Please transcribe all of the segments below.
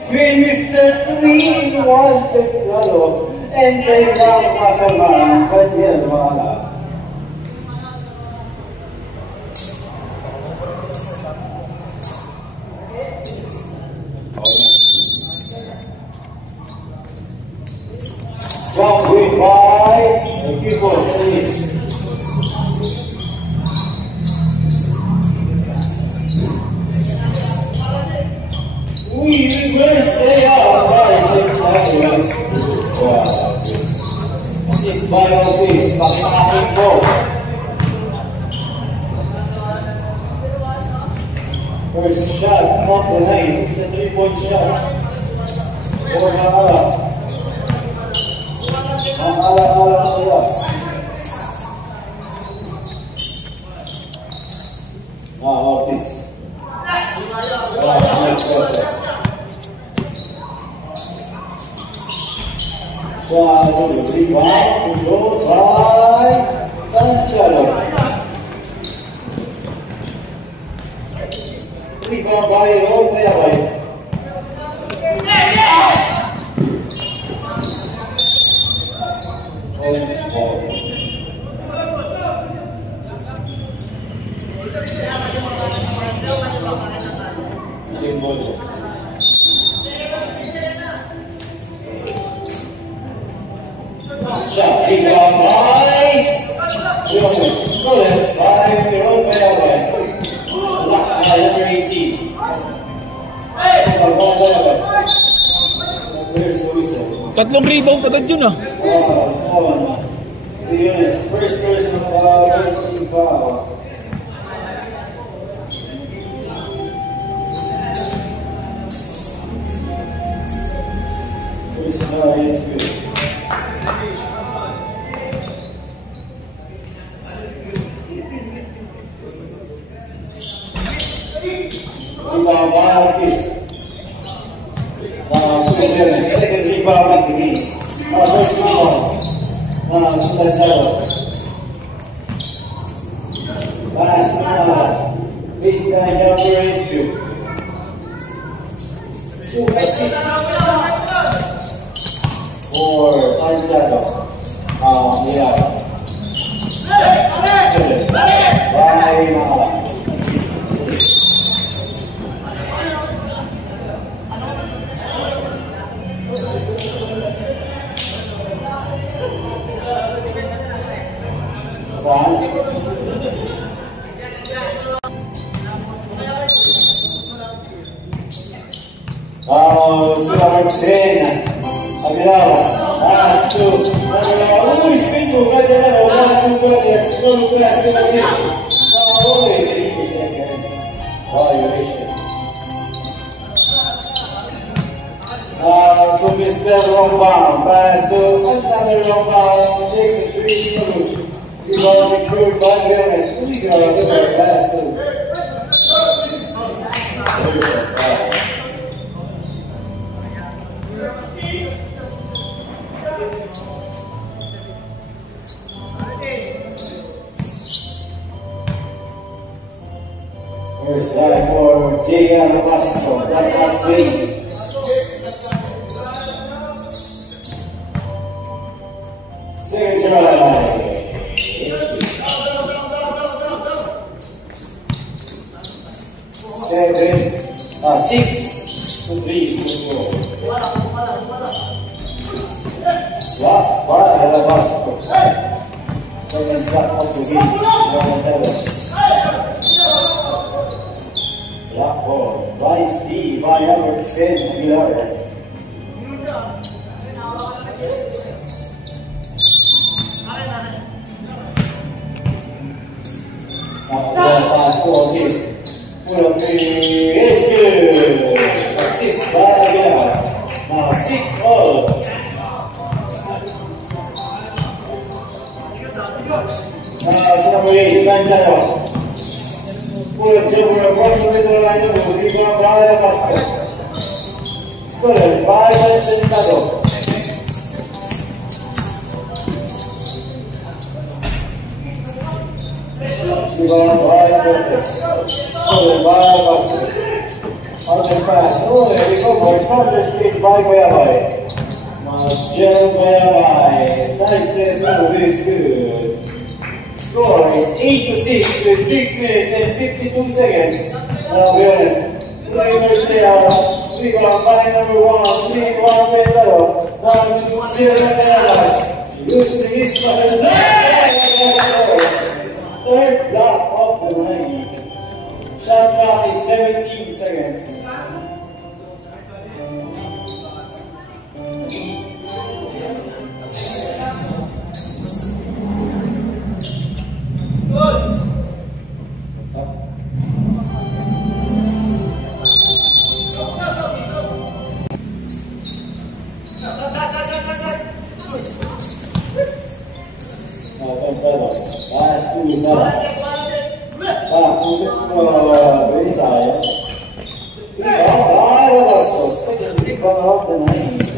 Swing Mr. Twin, one Teklalo, and kailang kasamaan, kanyang wala. One with five, people series. We reverse they are right. This is by all this, pag-aking po. First shot, not the lane. It's a 3-point shot. For Maala. Maala. Otis. So, rebound, control by Tanchalo. Rebound by Romeo. Orange ball. Shot, rebound by Jones. Stolen by Romeo. Blocked by number 18. Tatlong rebound agad yun ah. First person of first team foul. First foul is good. Rebound by Otis. Second rebound in the game. First rebound. Tanchalo. Pass baseline counter rescue. 2 assists for Tanchalo. Yeah. By Maala. Saan? Sudah Sena Abilaw pass to Luis Pinto Gajana wala juga dia skor kelas lagi boleh jadi second violation to Mr. Rombang pass to another Rombang takes a 3 because it proved by Gomez fully grounded pass to first line for J.R. Pasco, that up 3. Second try. 6 to 3 is the score. What? Pasco. Second shot of the game. Black ball by Steve by number 10 Aguilar. Pass for this. Full of 3 is good. Assist by Aguilar. Now 6-all. Now number 8 Tanchalo. Full jumper, one to the line of the rebound by Pasco. Scored by Tanchalo. Rebound by Lopez. Scored by Pasco. Counter pass. Oh, there we go. More counter stage by Bayabay. Marcel Bayabay. Side step move is good. Score is 8-6 with 6 minutes and 52 seconds. Now be honest. Players they are. We got line number 1, 3, 1, 10 level. Now it's 0 Bayabay. Using his muscle. Third block of the night. Shot clock is 17 seconds. Last two is up. Pusat very sayang. Second rebound of the night.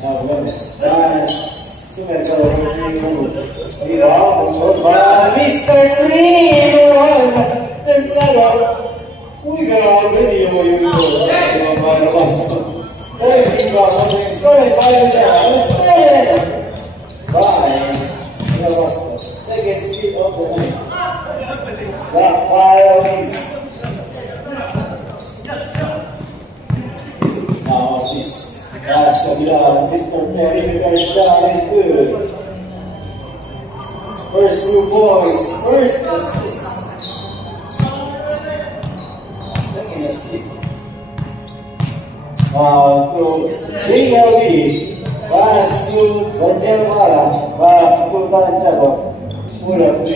Now Gomez pass to Mercado. Rebound shot by Mr. Trino. We got already you second speed of the night. That fire is now this last Mr. Perry shot is good. First two boys, first assist. Second assist. Now to JLB. Pass to Daniel Mara. Back to Tanchado. Pull up the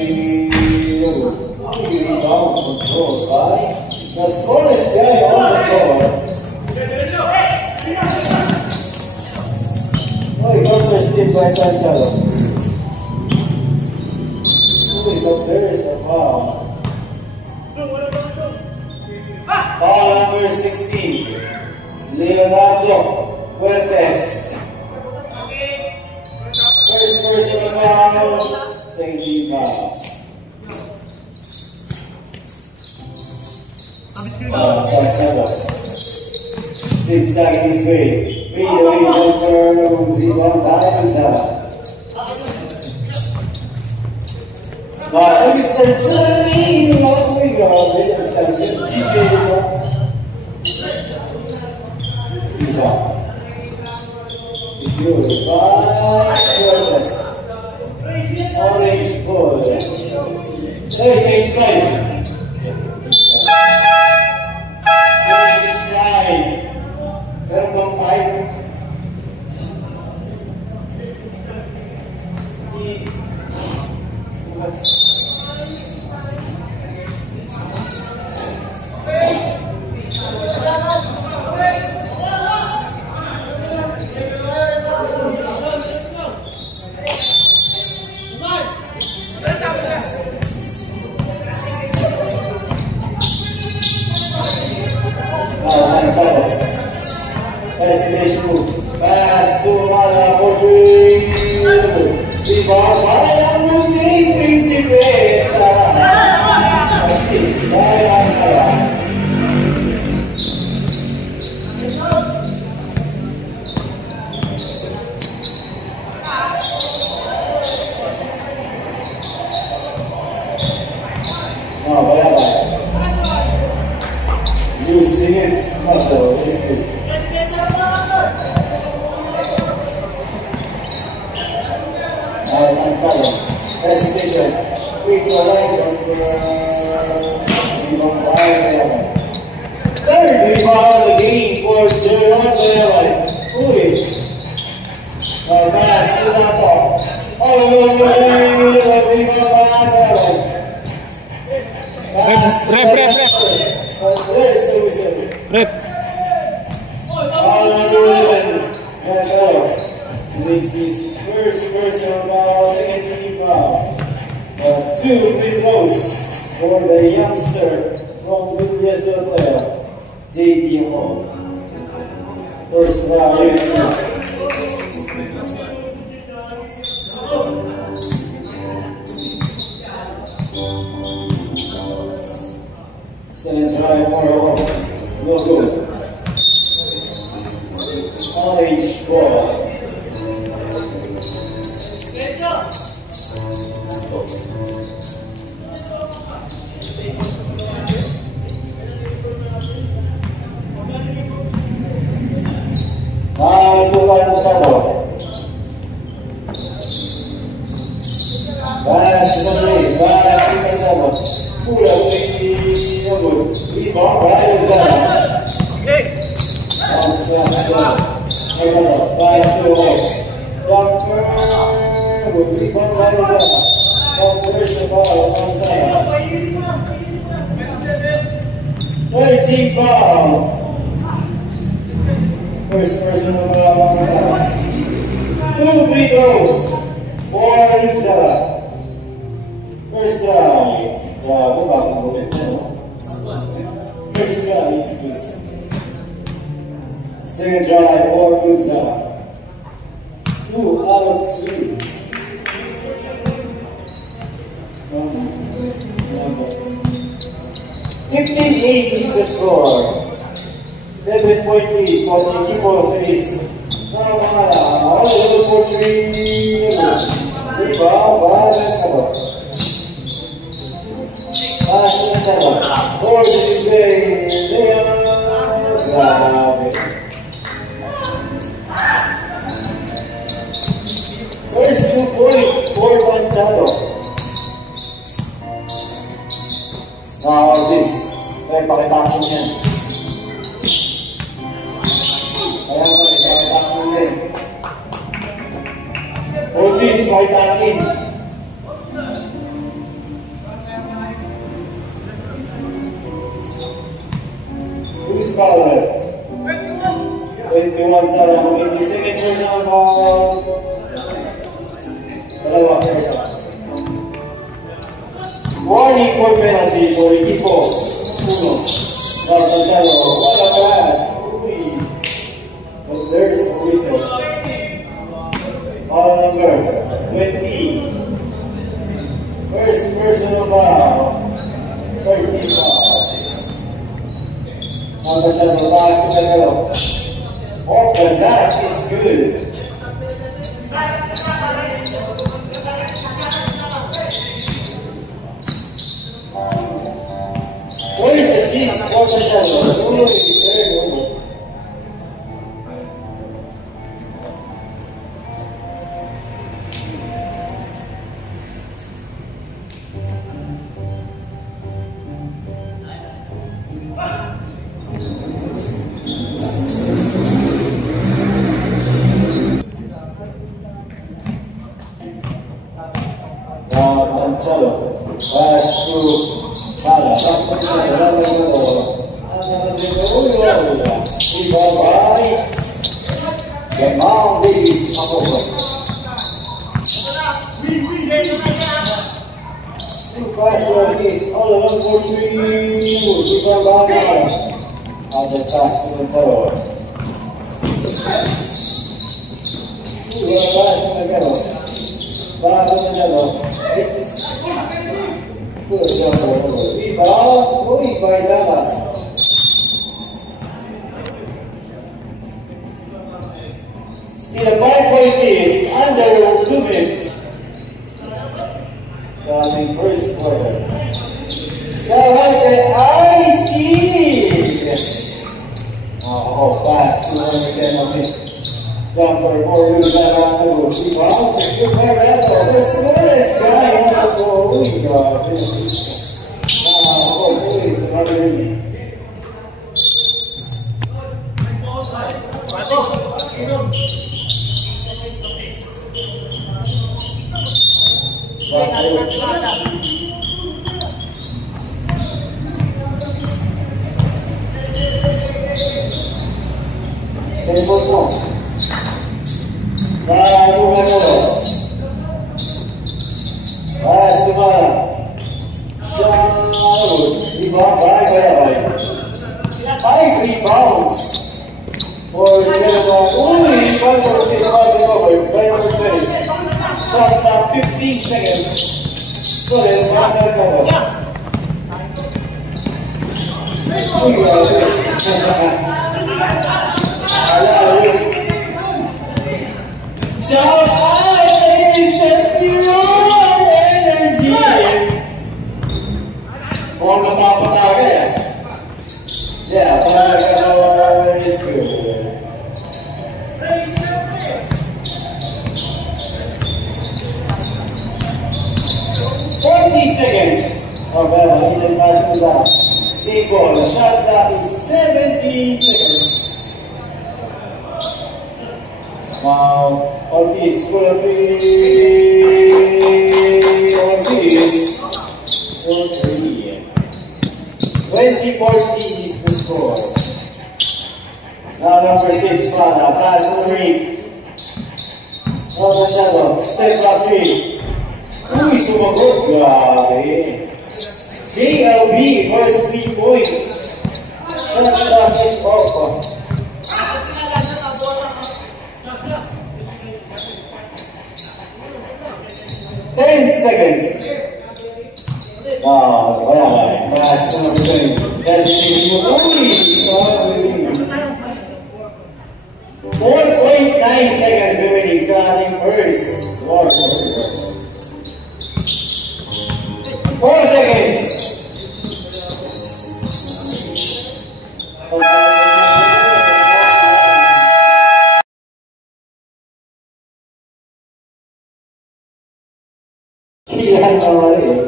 rebound controlled by the smallest guy on the floor. Oh, he got first hit by Tanchado. Oh, but there is a foul. Foul number 16. Leonardo Fuertes. First personal foul, second team foul. Tanchado. Zigzag his way. Rebound Dayusa. Now, Mr. Trino. We go. Secured by Fuertes. Orange ball. Straight change strike. Straight strike. Third on 5. Pass to Mala Poetry. Rebound by Príncipe. Assist by Alcala. Now, Bayabay. Using his muscle, his foot. Hesitation. Quick line third rebound of the game for 0-1 Bayabay. Uli. Pass to Nato. Rebound by Bayabay. Rep. This is first personal foul, second team foul. 2 free throws for the youngster from WSL player, J.D. Hall. First foul, Second try, more. No good. College ball. Tukan Machado. Balas Machado. Pula rebound, balas Zara. Bounce pass. Pass to Dunker. Rebound, balas Zara. First the ball on Zara. 13 foul. First person on Zara. 2 free throws for Zara. First try. First try is good. Second try for Zara. 2 out of 2. 15-8 is the score. 7.3 for the equipo series. Now, level for 3. Rebound, pass Machado. Forces his way. First 2 points for Machado. Now this. Kaya pakitakin yan. Both teams pakitakin. Who's Fowler? 21 Sarah is the second personal foul. Dalawa personal. Warning for penalty for equipo. Uno. Machado. Wala pass. And there's a whistle. Foul number 20. First personal foul. 13 foul. Machado pass to Machado. Oh, the pass is good. What is assist for Machado? Machado, pass to Bala, Jamal David Makoto. Pass to Ortiz, all along for 3, Bala, and the pass to the third. Pass to Machado. Machado. Rebound by Zara. Still a 5-point lead under 2 minutes. So I think first quarter. So I see. Oh, pass. 200% of this. Jumper for Zara to rebound. Secure by Randall. The smallest guy on the floor. Five rebounds for Jeremiah. Only one was in the shot clock 15 seconds. So then, one cover. Uy, grabe. Shout out kay Mr. Pure Energy! Mukhang napapataga eh. Yeah, parang is good. Seconds. Oh, well, he's in pass goes out. Save ball. The shot clock is 17 seconds. Now, Ortiz for a three. Ortiz for three. 20-14 is the score. Now, number 6, Mana. Pass on the ring. Oh, Machado. Step back 3. Uy, sumagot. Grabe. JLB first 3 points. Shot clock is off. Ten seconds. Wala. Last na naman. Uy! 4.9 seconds remaining sa ating first quarter. 4 seconds. Yan naman eh.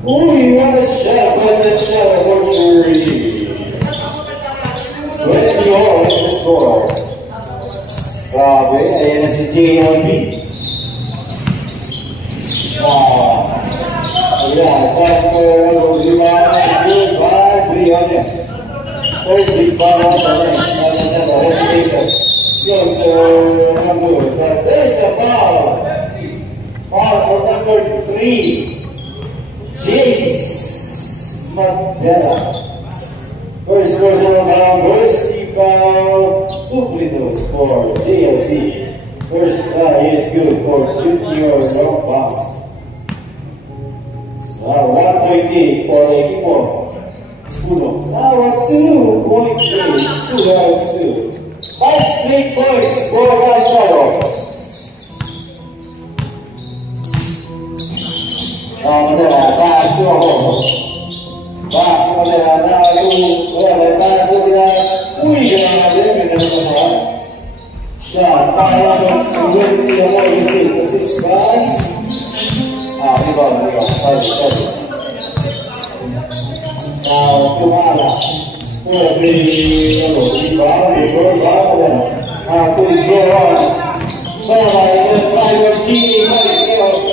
Uy, what a shot, what a shot, unfortunately. 20 all is the score. Grabe, ayan na si JLB. Ayan, chapter 5, goodbye, be honest. Third big ball on the next, natin siya na reservation. Yun, so, number, but there's a foul. Foul on number 3. James Mandela. First personal foul, first foul, 2 free throws for JLB. First try is good for Junior Rompa. 1.8 for equipo. 1. Now 2.3. 2 out of 2. 5 straight points for Ranchero. Mandela, pass to Ahomo. Back to Mandela, now pass to Mandela. Uy, grabe, ganda na masahan. Shot, para lang sa win the Morris State. Assist by... rebound. Sorry. Now, Tumala. 4-3, rebound, to Jeron. Sama yung Gini,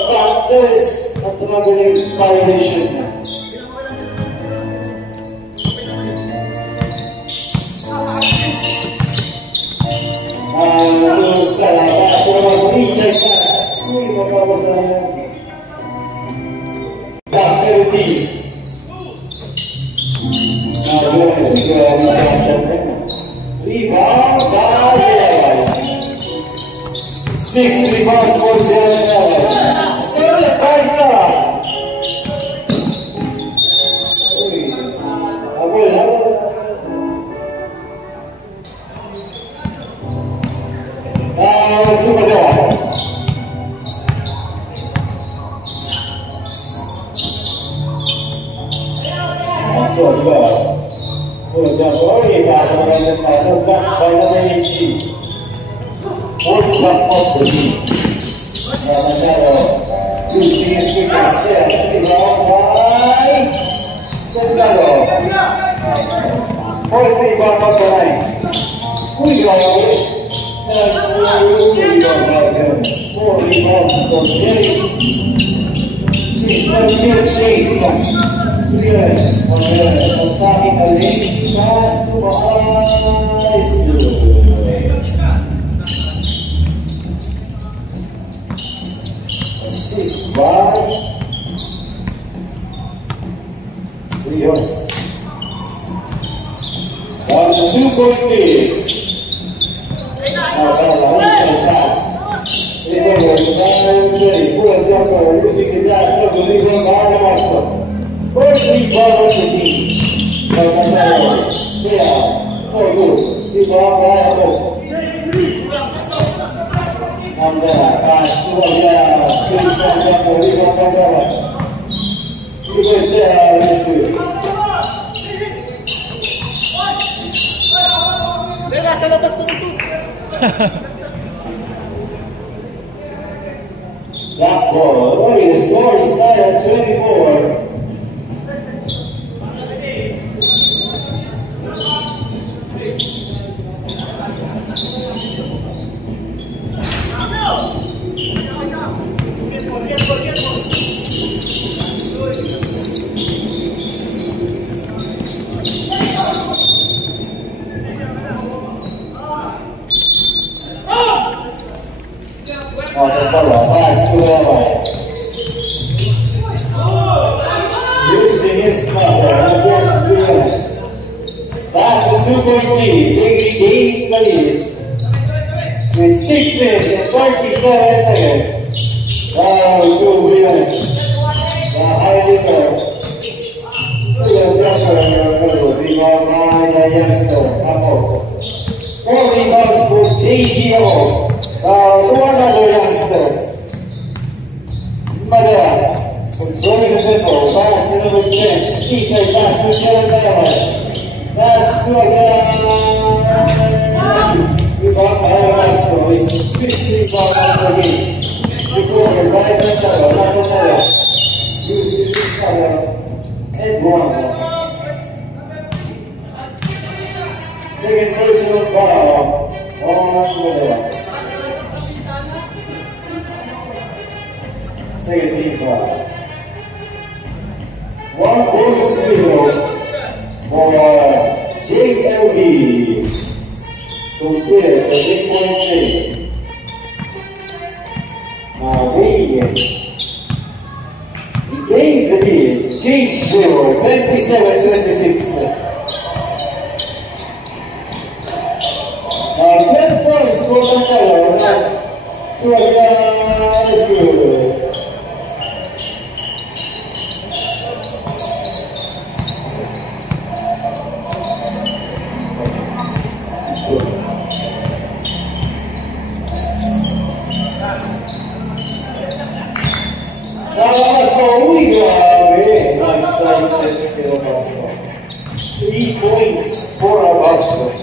practice at magaling violation na. Top 17. Rebound by 6 rebounds for Jeremy. Still the Barca. Now, Turner using the glass of the Liga Master. First rebound of the team. There, for good. Rebound by and pass to Christian Jumbo, rebound by because they are rescued. Sa labas tumutut. That ball, what is the score is tied at 24. Pass to Levi. Using his muscle against Williams. Back to 2.3. They regain the lead with 6 minutes and 47 seconds. Down to Williams. The high licker. William Jumper and rebound by the youngster. 4 rebounds for JDO. To another youngster. Madera. Controlling the tempo. Pass to number 10. Inside pass to Sharon Diamond. Pass to again. Rebound by Maestro. It's 15 ball out of the game. Recovered by Gonzalo. Gonzalo. Uses his cover. And one. Second personal foul on Madera. Second team foul. One bonus video for JLB to clear the 8.3. Now he gains the lead. Change score 27-26. 10 points for Gonzalo. To again is good. Nice 10-0 basket. 3 points for a basket.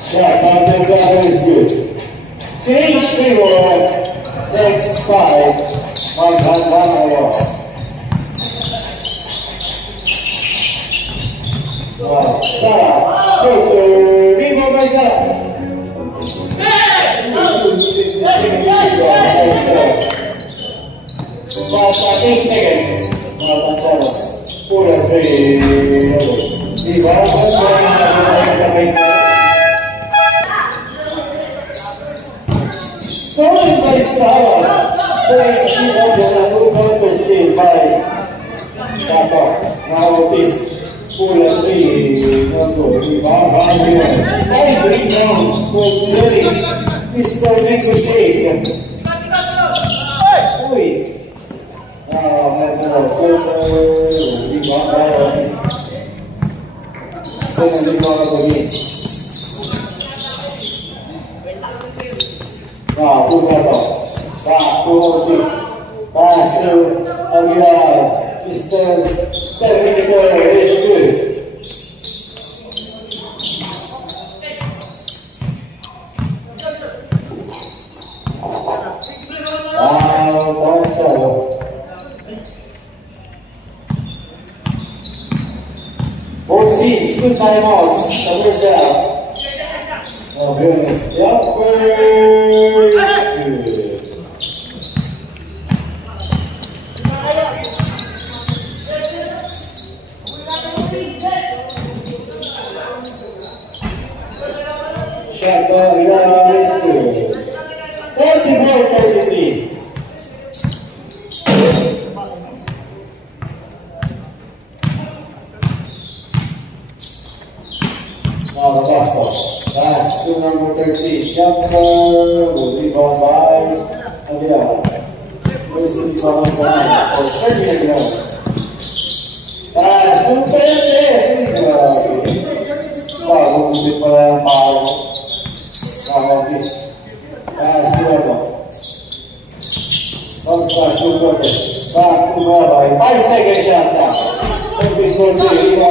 Shot after that is good. Change table next 5. Wow. Sarah, go to rebound by Sarah. Just 8 seconds. Stolen by Sarah. So it's still under the 2 pointer still by Tata. Now this full and 3. Rebound by Williams. 5 rebounds for Jerry. It's the negotiate. Oi. Rebound by Williams. Second rebound of the game. Now, to Gato. Back to Ortiz. Pass to Aguilar. Mr. Terminator is good. Both teams, good timeouts. Somewhere set up. Oh goodness, Jumper is good. Shot by Aguilar is good. 34-33. Now the last one. Pass to number 13, jumper, will be gone by Aguilar. Wasting the ball for Serbian ground. Pass to Perez. Wow, hindi pala yung power. Nakakabis. Pass to Eva. Comes pass to Perez. Back to Eva. 5 seconds shot now. This goes to Eva.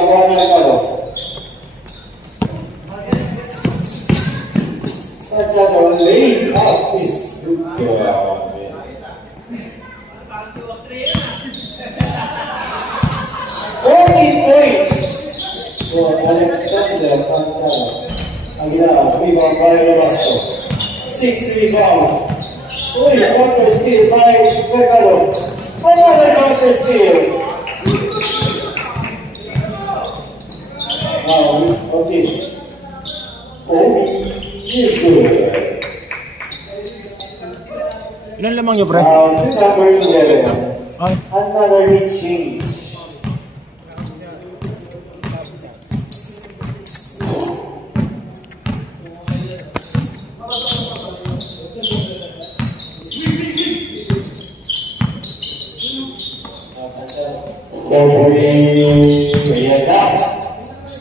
Machado laid out his good girl. 40 points for Alexander Machado. Aguilar, rebound by Velasco. 6 rebounds. Counter steal by Mercado. Another counter steal. Now, Otis. He's good. Ilan lamang niyo, pre? Number 11. Another hit change. Referee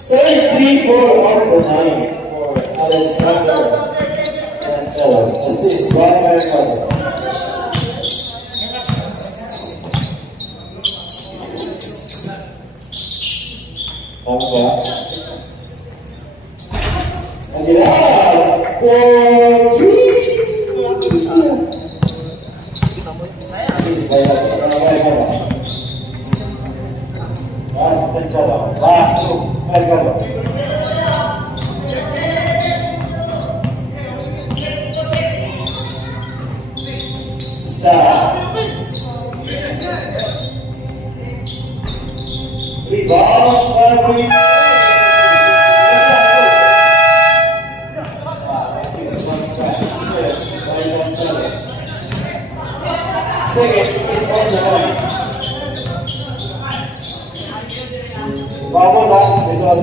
33 for the 9 for Alexander Machado. Assist by Mercado. Aguilar for 3. Assist by Mercado. Pass Machado. Back to Mercado. Rebound by seconds on the line. Vamos lá, pessoal.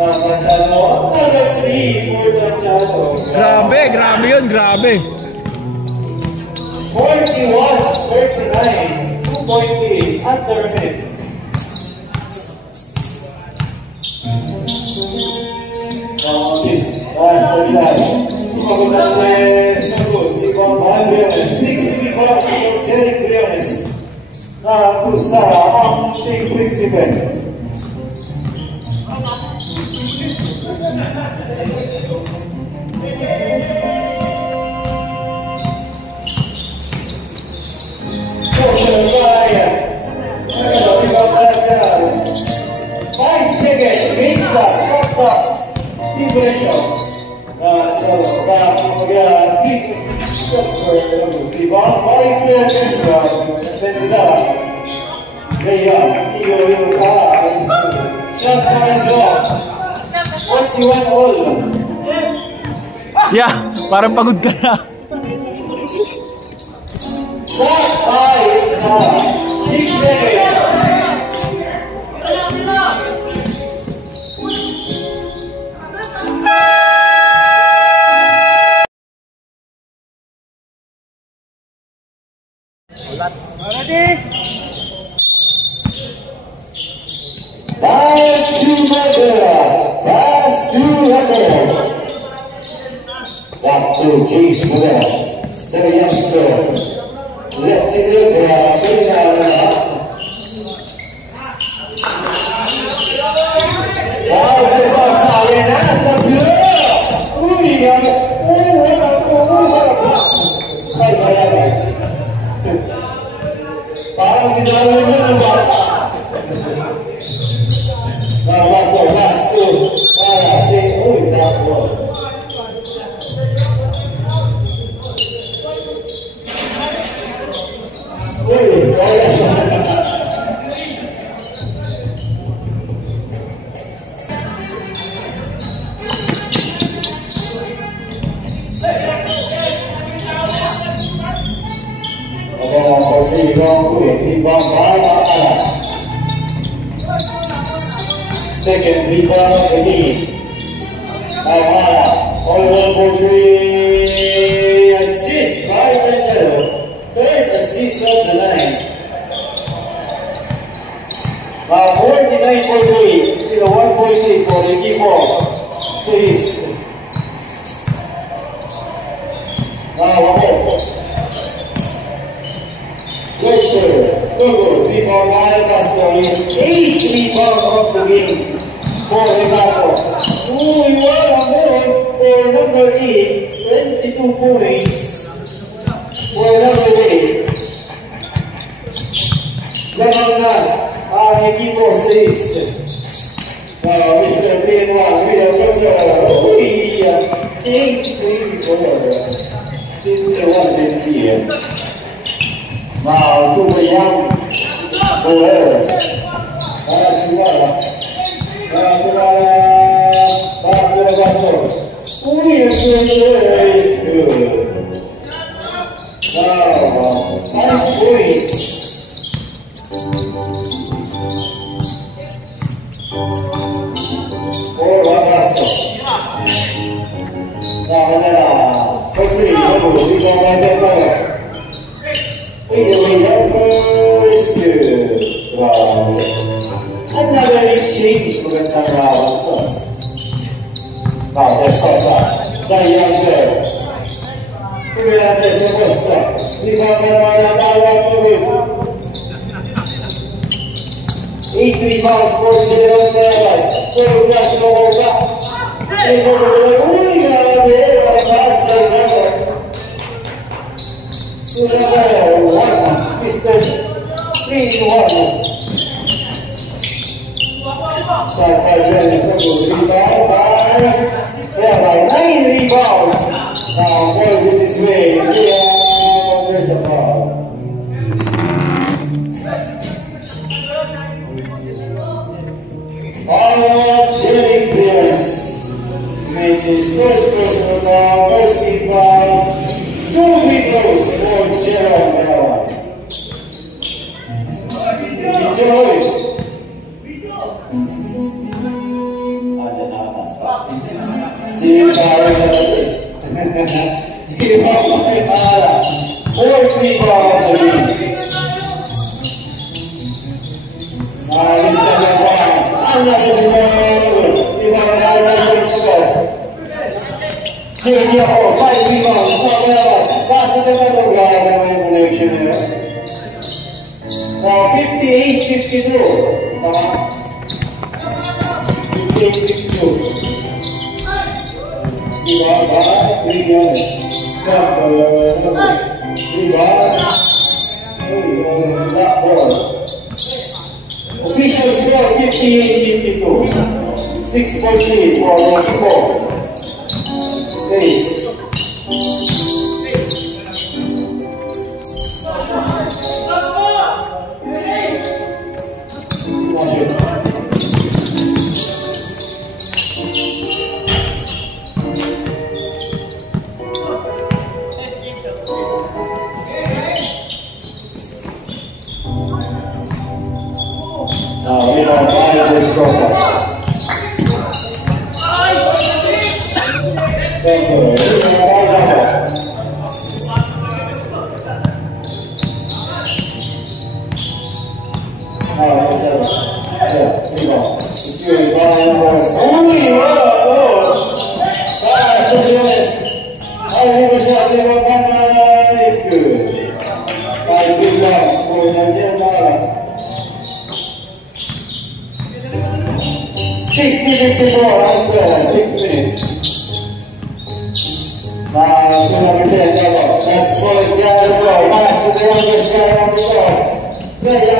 Machado, another 3 for Machado. Grabe yun, grabe. 41-39, 2.8 under minute. This last Aguilar. Sumagot natin sagot. Ibang Briones. 6 rebounds for Jerry Briones. Na kusa ang Team Principe. Differential. Rebound by Perez. Shot is off. 41 all. Yeah, parang pagod ka na. Shot by 6 seconds. Pass to Weber. Back to Jace Weber. The youngster. Left to Weber. Wow, this is solid. That's the blue. Uy, parang si Darwin na ba? Last two. Para si Uy, Darwin. Uy, Ibang Second rebound again. Mara, all one for three. Assist by Angelo. Third assist of the night. 49.8. Still a 1.8 for the keeper. 6. Now one more. Lecture. Good. Rebound by Castro is 8 rebound of the game for Renato. Ooh, you are on there for number 8. 22 points for number 8. Lamang na ang equipo 6. Mr. Greenwan, William Lecture. Uy, change green color. 51 here. Now, to the young boy. Sumala. Back to the Boston. William Lecture is good. Now, 5 points. For Boston. Now, quickly, we go right there. Is good. Wow. Another exchange for the round. Now, that's awesome. The young girl. We are the first. We got the 8 rebounds for 0 there. 4 plus over. We go to the pass the number. Mr. 3-1. By 9 rebounds. Now, boys, this is way. There's a foul. Jerry Pierce makes his first personal foul, first team foul. 2 free throws for Jerome Mera. Enjoy. Team foul. Team foul. 4 free foul. Mr. Lebron. Another rebound. You have another score. Junior Hall, 5 rebounds, not well. Pass it to the guy, connection here. Now 58-52. 58-52. Rebound by 3 guys. Rebound. That ball. Official score 58-52. 6.3 for Rocky Ball. 6. Now we are going to Sosa. Thank you. Is good. 5 big blocks for Nigeria. 60-54 under 6 minutes. Now, 210 level. That's smallest guy on the floor. Pass to the youngest guy on the floor. There you go,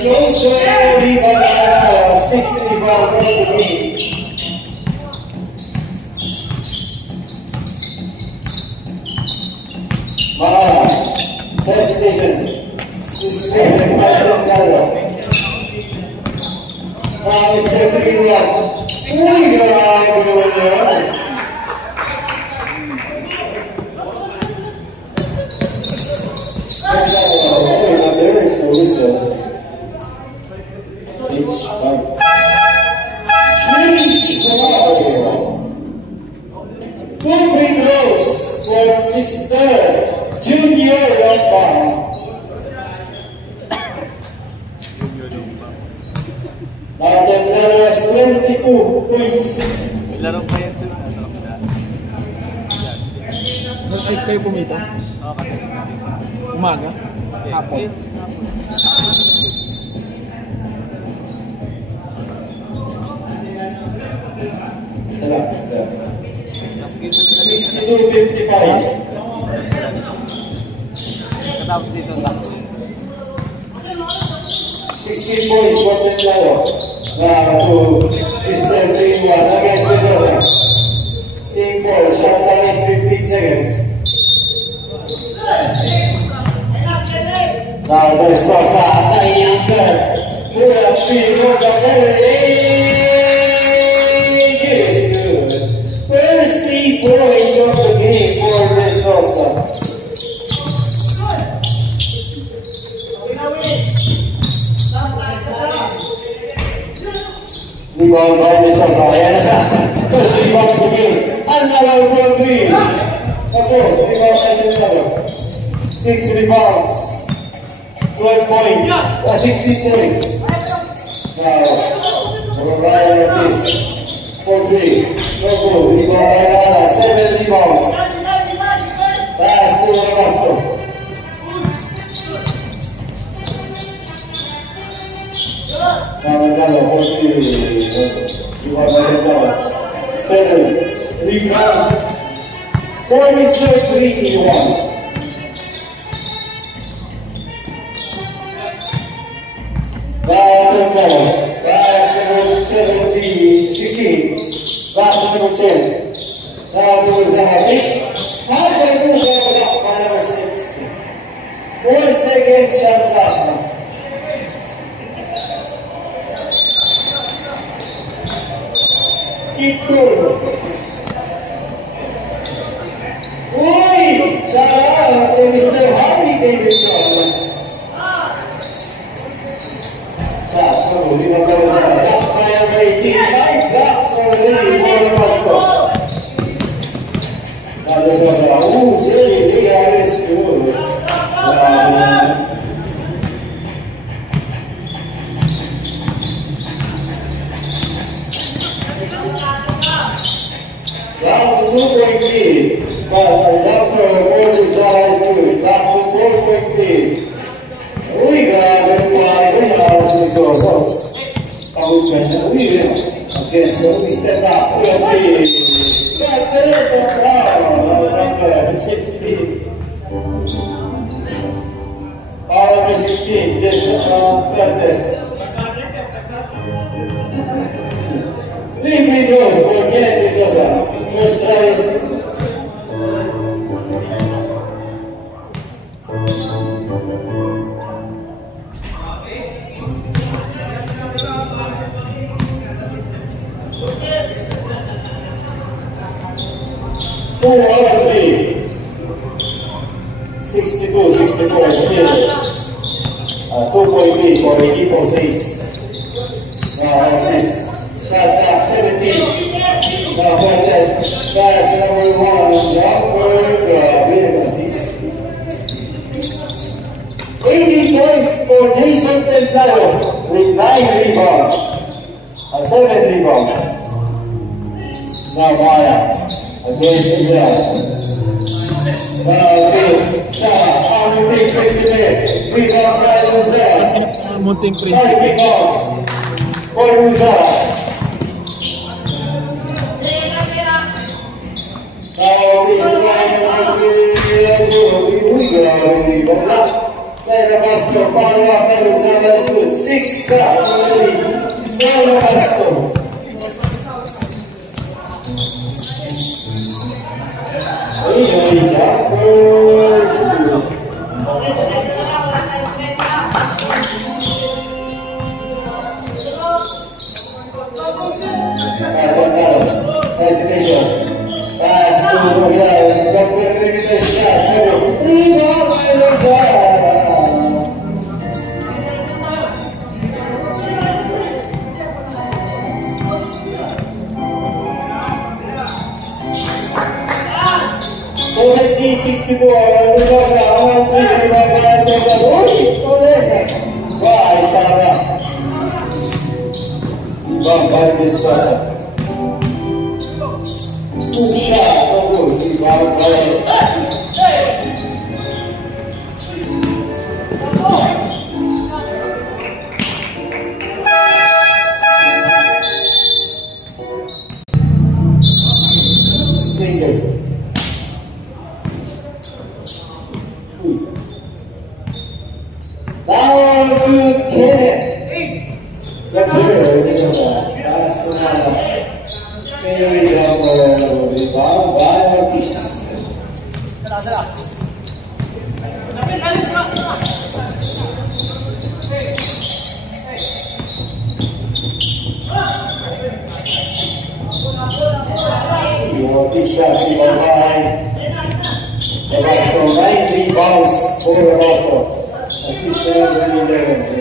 closer. Rebound 60 pounds on the game. Hesitation. Suspended by the color. Mr. Greenwan. Uy, grabe naman yan. There is so each time. one. Now the player has 22 points. Laro pa yan ito. Mag-8 kayo pumito? Umaga? Hapon? Sarap. 62-55. Katapos dito lang. 16 points for the player. Now to Mr. 3-1 against De Sosa. Same ball, shot time is 15 seconds. Now De Sosa, Tayyamber. Good up, good up, is good. First 3 points of the game for De Sosa. Rebound by De Sosa. Ayan na siya. First rebound for Green. Another for Green. Tapos, rebound by Senado. 6 rebounds. 12 points. 16 points. Now, Ryan Ortiz. For Green. No good. Rebound by Nana. 7 rebounds. Pass to Rabasto. Seven rebounds. 43-1. That's number 16. That's number 10. Now to Zahavic. How can you go up by number 6? 4 seconds shot clock. Keep going. Uy! Shout out to Mr. Harley Davidson. Shout out to Lima Calzada. Top by number 18. 9 blocks already for the Pastor. Now this was a Jerry, they are very good. Down to 2.3. Jumper, board is good. Down to 4.3. Uy, grabe po ang si Soso. Pagod ka na. Uy, okay, so we step up. 3. That's number 16. Power 16. Yes, Perez. 3 free throws for Kennedy Sosa. First try is 4 out of 3. 62-64 still. 2.3 for the equal 6. Now this shot clock 17. Now Cortez, pass number 1. Jumper, good assist. 18 points for Jason Tentaro with 9 rebounds. 7 rebounds. Now Maya. Against Israel. Now to Sarah. Arming Principe. Rebound by Luzera. Munting 5 Principe. rebounds for Luzera. Now this line Lena Basto, follow up by Luzera is good. 6 blocks already. Lena Basto. So 62 on the Sosa, 1 3 Foul to Kenneth. The player is on last one. Very jumper rebound by Martinez. Big shot, rebound by Velasco. 9 rebounds for Velasco. Assistant number 11.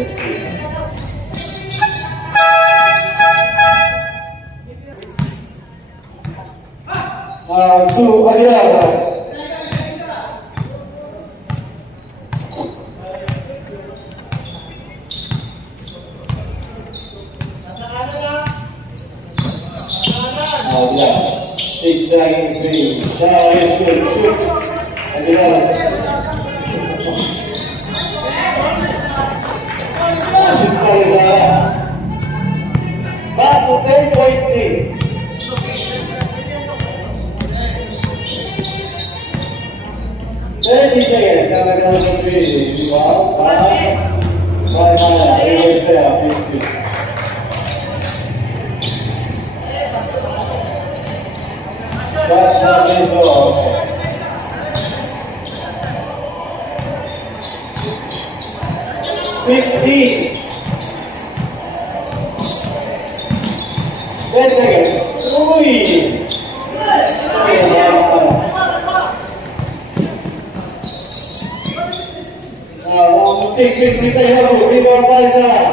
To Aguilar. Aguilar. 6 seconds lead. Shot is good. Shoot. Aguilar. Shoot for Rizal. Back to 10.3. 30 seconds, now we're going to be rebound by Maya. It was there, please. Shot is off. $15. 10 seconds. Ui! Take it, rebound by Zara.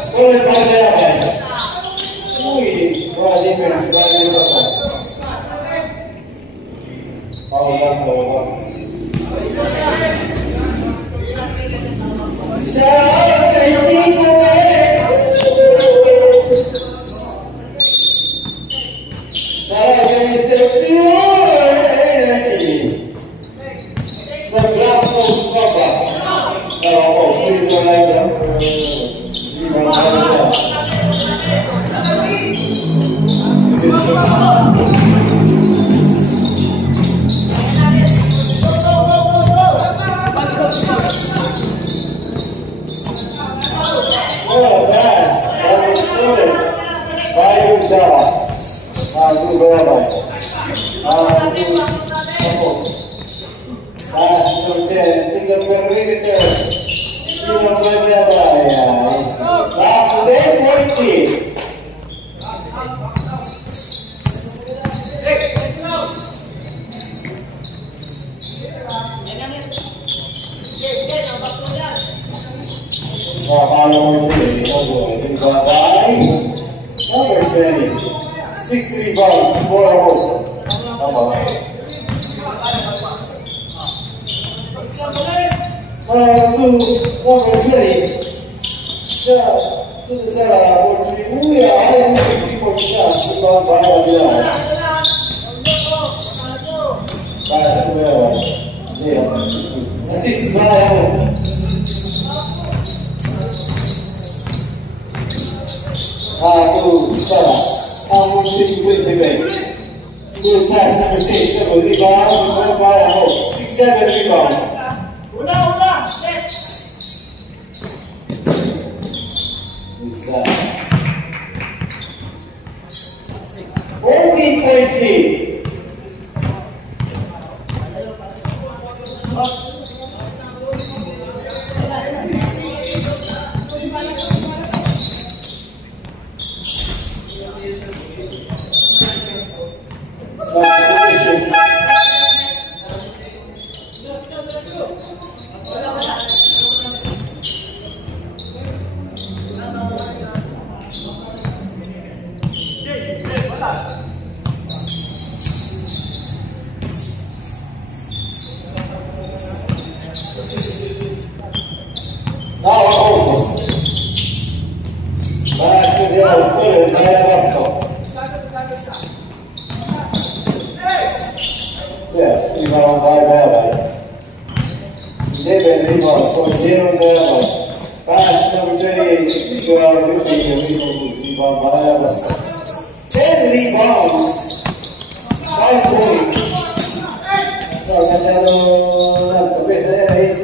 Stolen by Leavan. Ui, what a defense by Sosa. Foul box number 1. Number 20, 6 rebounds, 4 ahead. To number 20, shot to the center for 3. Ooh, I didn't think people shot. Rebound by Aguilar. Pass to Leavan. Leavan. Assist by Leavan. To Sara. Ang 50 seconds. To pass number 6. Rebound. It's by Leavan. 6-7 rebounds. Udah, set. Bisa. 14.8. Substitution. Now home. Last of the hour still by Velasco. Yes, rebound by Leavan. 7 rebounds for Jerome Bell. Pass number 28, Joel Whitney, rebound by Alaska. 10 rebounds, 5 points. Masyado nagpapis na yan, AC.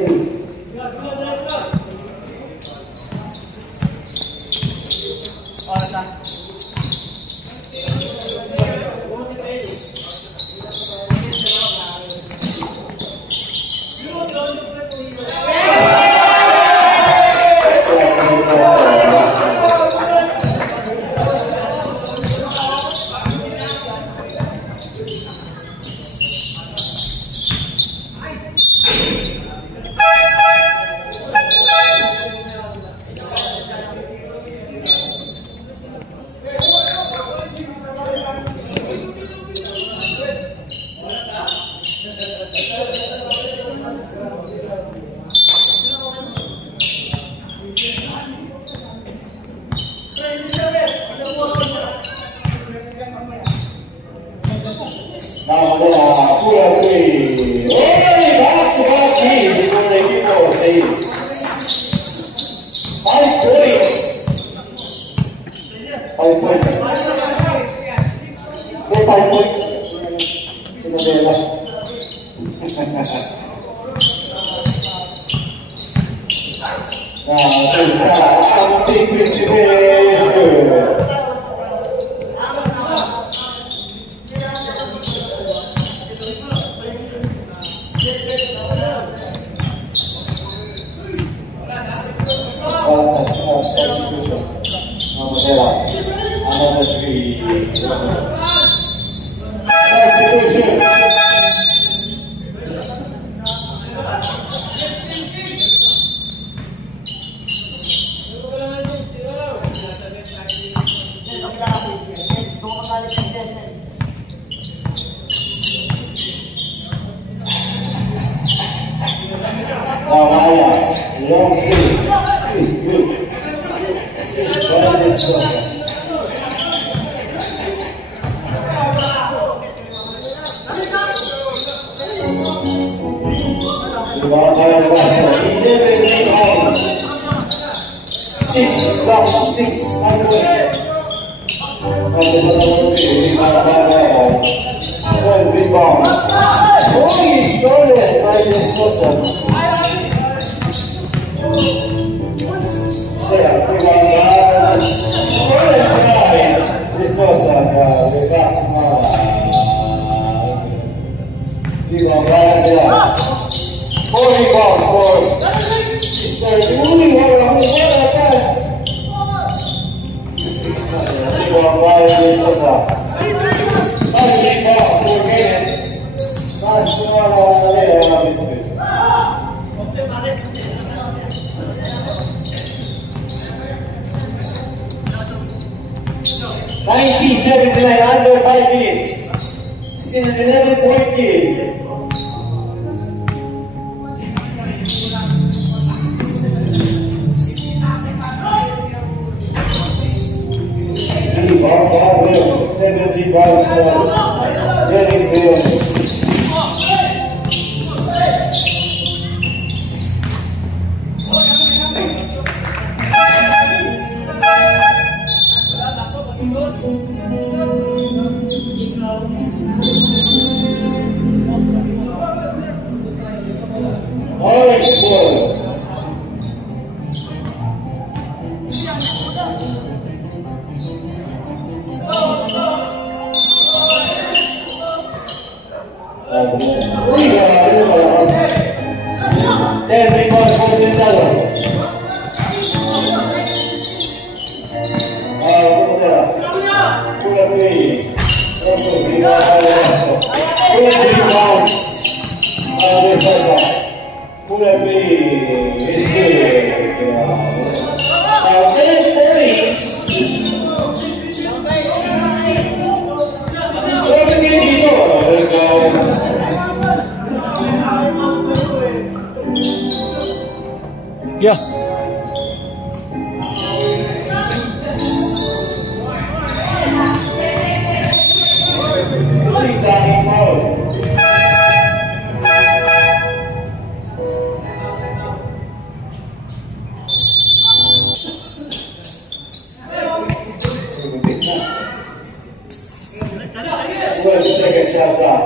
second shot clock.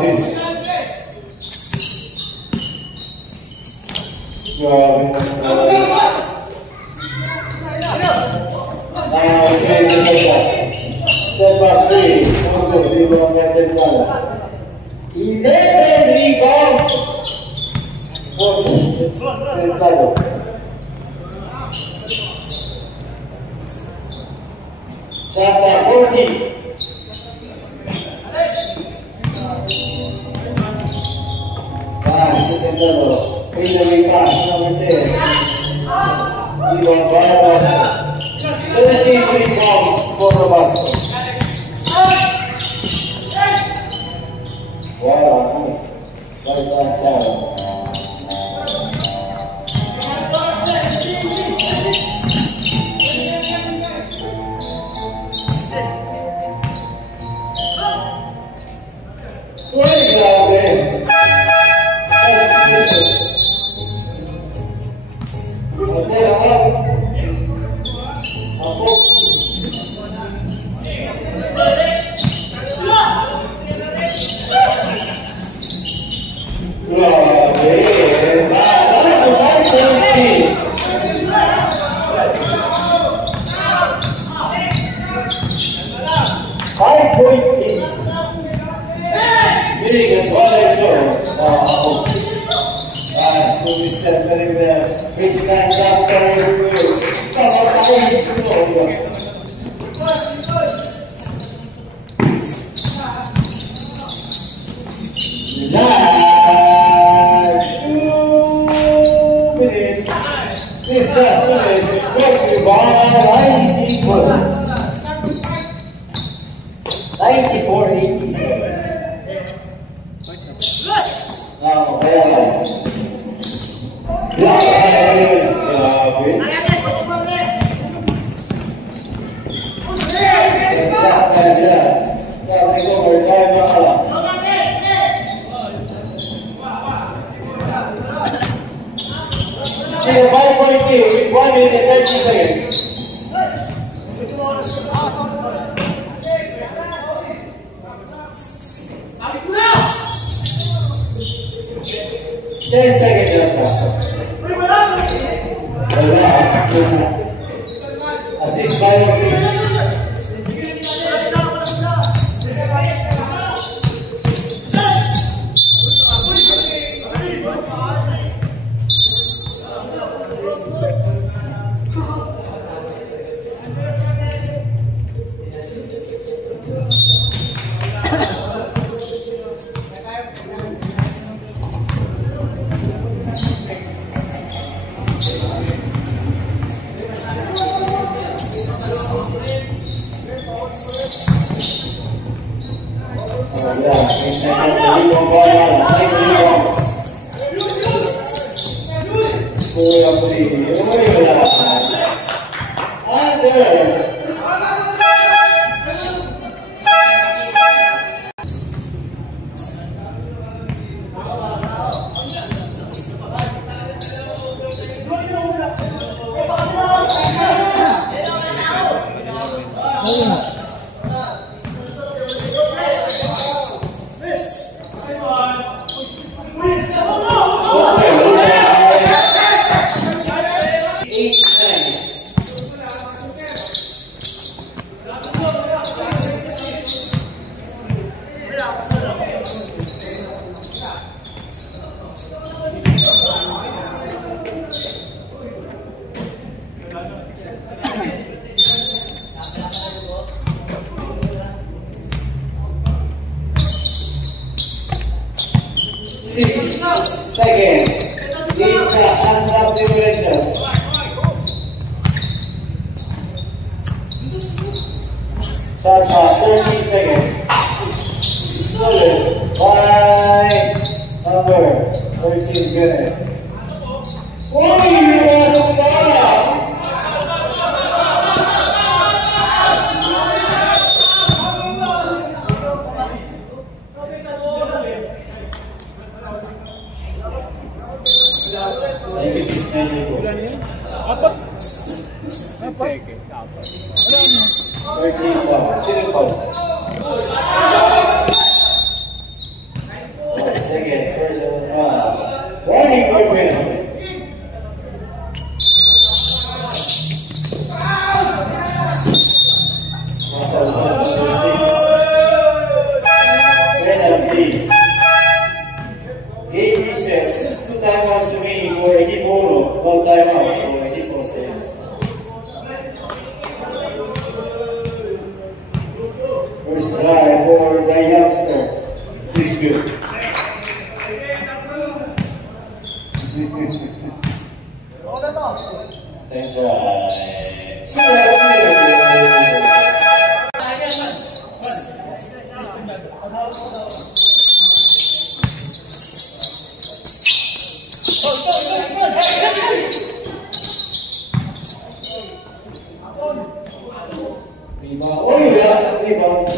This. Now it's going to step back 3. 11 rebounds. 14. Chapter 40. Pass to the middle. Finally pass number 10. Ivan Barabasa. 33 pounds for Barabasa. Wow. Right back down. This last minute is brought to you by IEC World. 94-87. Now, still 5-point lead with 1 minute and 30 seconds. Ten seconds left. Assist by Chris. Seconds. Lead track, hands up, liberation. Shot clock, 13 seconds. Stolen by number 13, goodness. Oh, you awesome guy! 13 foul. Shooting foul. Second, personal foul. Warning for penalty. Number 6. Penalty. Game recess. 2 timeouts remaining for Equipo 1. No timeouts for Equipo 6. First try for the youngster. He's good. Second try. Rebound.